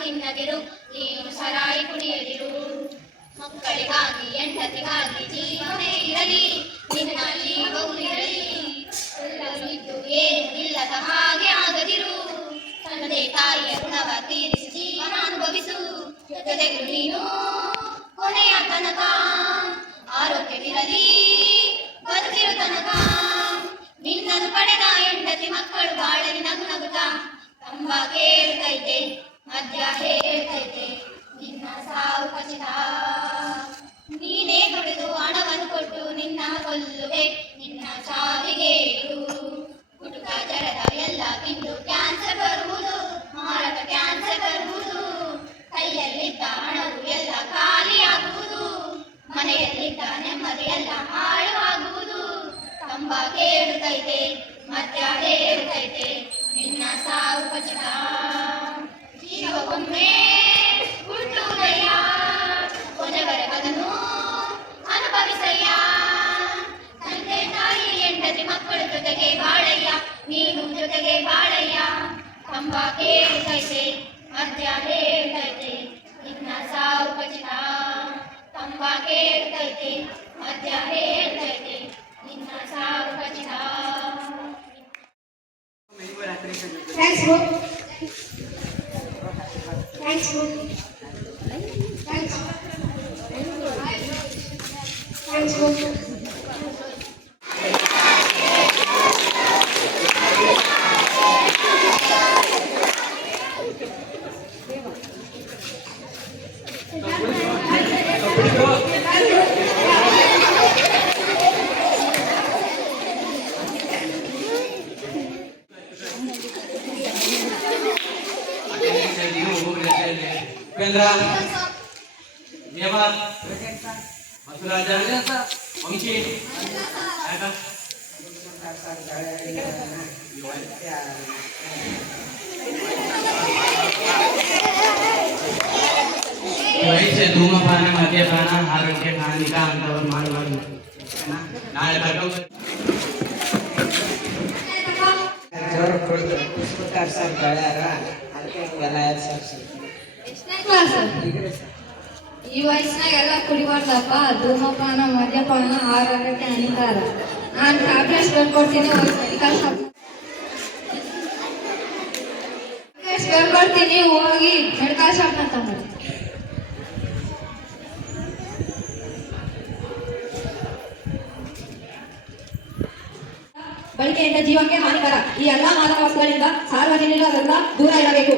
ತಿನ್ನದಿರು, ನೀನು ಸರಾಯಿ ಕುಡಿಯದಿರು. ಮಕ್ಕಳಿಗಾಗಿ ಹೆಂಡತಿಗಾಗಿ ಜೀವವೇ ಇರಲಿ, ನಿನ್ನಲ್ಲಿ ಗೌರಿರಲಿ. ಎಲ್ಲವಿದ್ದು ಏನು ಇಲ್ಲದ ಹಾಗೆ ಆಗದಿರು, ತಂದೆ ತಾಯಿಯ ಋಣವ ತೀರಿಸಿ ಜೀವನ ಅನುಭವಿಸು. ಜೊತೆಗೂ ನೀನು ಕೊನೆಯ ತನಕ ಆರೋಗ್ಯವಿರಲಿ, ಬದುಕಿರು ತನಕ. ನಿನ್ನನ್ನು ಪಡೆದ ಹೆಂಡತಿ ಮಕ್ಕಳು ಬಾಳಲಿ ನಗು ನಗುತ್ತಾ. ತಂಬಾಕು ಹೇಳ್ತೈತೆ, ಮದ್ಯ ಹೇಳ್ತೈತೆ, ನಿನ್ನ ಸಾವು ಖಚಿತ. ನೀನೇ ದುಡಿದು ಹಣವನ್ನು ಕೊಟ್ಟು ನಿನ್ನ ಕೊಲ್ಲುವೆ, ನಿನ್ನ ಸಾವಿಗೆ ಇರು. ಗುಟುಕ ಜರದ ಎಲ್ಲ ತಿಂದು ಕ್ಯಾನ್ಸರ್ ಬರುವುದು, ಮಾರಕ ಕ್ಯಾನ್ಸರ್ ಬರುವುದು. ಕೈಯಲ್ಲಿದ್ದ ಹಣವು ಎಲ್ಲ ಖಾಲಿಯಾಗುವುದು, ಮನೆಯಲ್ಲಿದ್ದ ನೆಮ್ಮದಿ ಎಲ್ಲ ಹಾಳು ಆಗುವುದು. ತಂಬಾಕು ಹೇಳ್ತೈತೆ, ಮದ್ಯ ಹೇಳ್ತೈತೆ, ನಿನ್ನ ಸಾವು ಖಚಿತ. ಜೀವವೊಮ್ಮೆ ಹುಟ್ಟುವುದಯ್ಯ, ಕೊನೆವರೆಗದನ್ನು ಅನುಭವಿಸಯ್ಯ. ತಂದೆ ತಾಯಿ ಹೆಂಡತಿ ಮಕ್ಕಳ ಜೊತೆಗೆ ಬಾಳಯ್ಯ, ನೀನು ಜೊತೆಗೆ ಬಾಳಯ್ಯ. ತಂಬಾಕು ಹೇಳ್ತೈತೆ, ಮದ್ಯ ಹೇಳ್ತೈತೆ, ನಿನ್ನ ಸಾವು ಖಚಿತ. ತಂಬಾಕು ಹೇಳ್ತೈತೆ, ಮದ್ಯ ಹೇಳ್ತೈತೆ, ನಿನ್ನ ಸಾವು ಖಚಿತ. Thanks, bro. Thanks, bro. Thanks. Thanks, bro. Pendra, Miyama, Masuraja, Mangchi, Ada. वैसे धूम्रपान मद्यपान आरोग्य हानि का अंतर मालूम नाಳೆ ತಗೊಂಡು ಜೋರ್ ಪುಸ್ತಕ ಸರ್ ಬೆಳೆಯಾರ ಅದಕ್ಕೆ ಎಲ್ಲ ಸೇರಿಸಿ. ಈ ವಯಸ್ಸಿನಾಗ ಎಲ್ಲ ಕುಡಿಬಾರ್ದಪ್ಪ, ಧೂಮಪಾನ ಮದ್ಯಪಾನ ಆರೋಗ್ಯಕ್ಕೆ ಹಾನಿಕಾರ. ನಾನು ಟ್ಯಾಬ್ಲೆಟ್ಸ್ ಬರ್ಕೊಡ್ತೀನಿ, ಮೆಡಿಕಲ್ ಶಾಪ್ ಬರ್ಕೊಡ್ತೀನಿ, ಹೋಗಿ ಮೆಡಿಕಲ್ ಶಾಪ್ನ ತಗೊಂಡು. ಬಳಕೆಯಿಂದ ಜೀವಕ್ಕೆ ಹಾನಿಕರ. ಈ ಎಲ್ಲಾ ಮಾದಕ ವಸ್ತುಗಳಿಂದ ಸಾರ್ವಜನಿಕರೆಲ್ಲ ದೂರ ಇರಬೇಕು.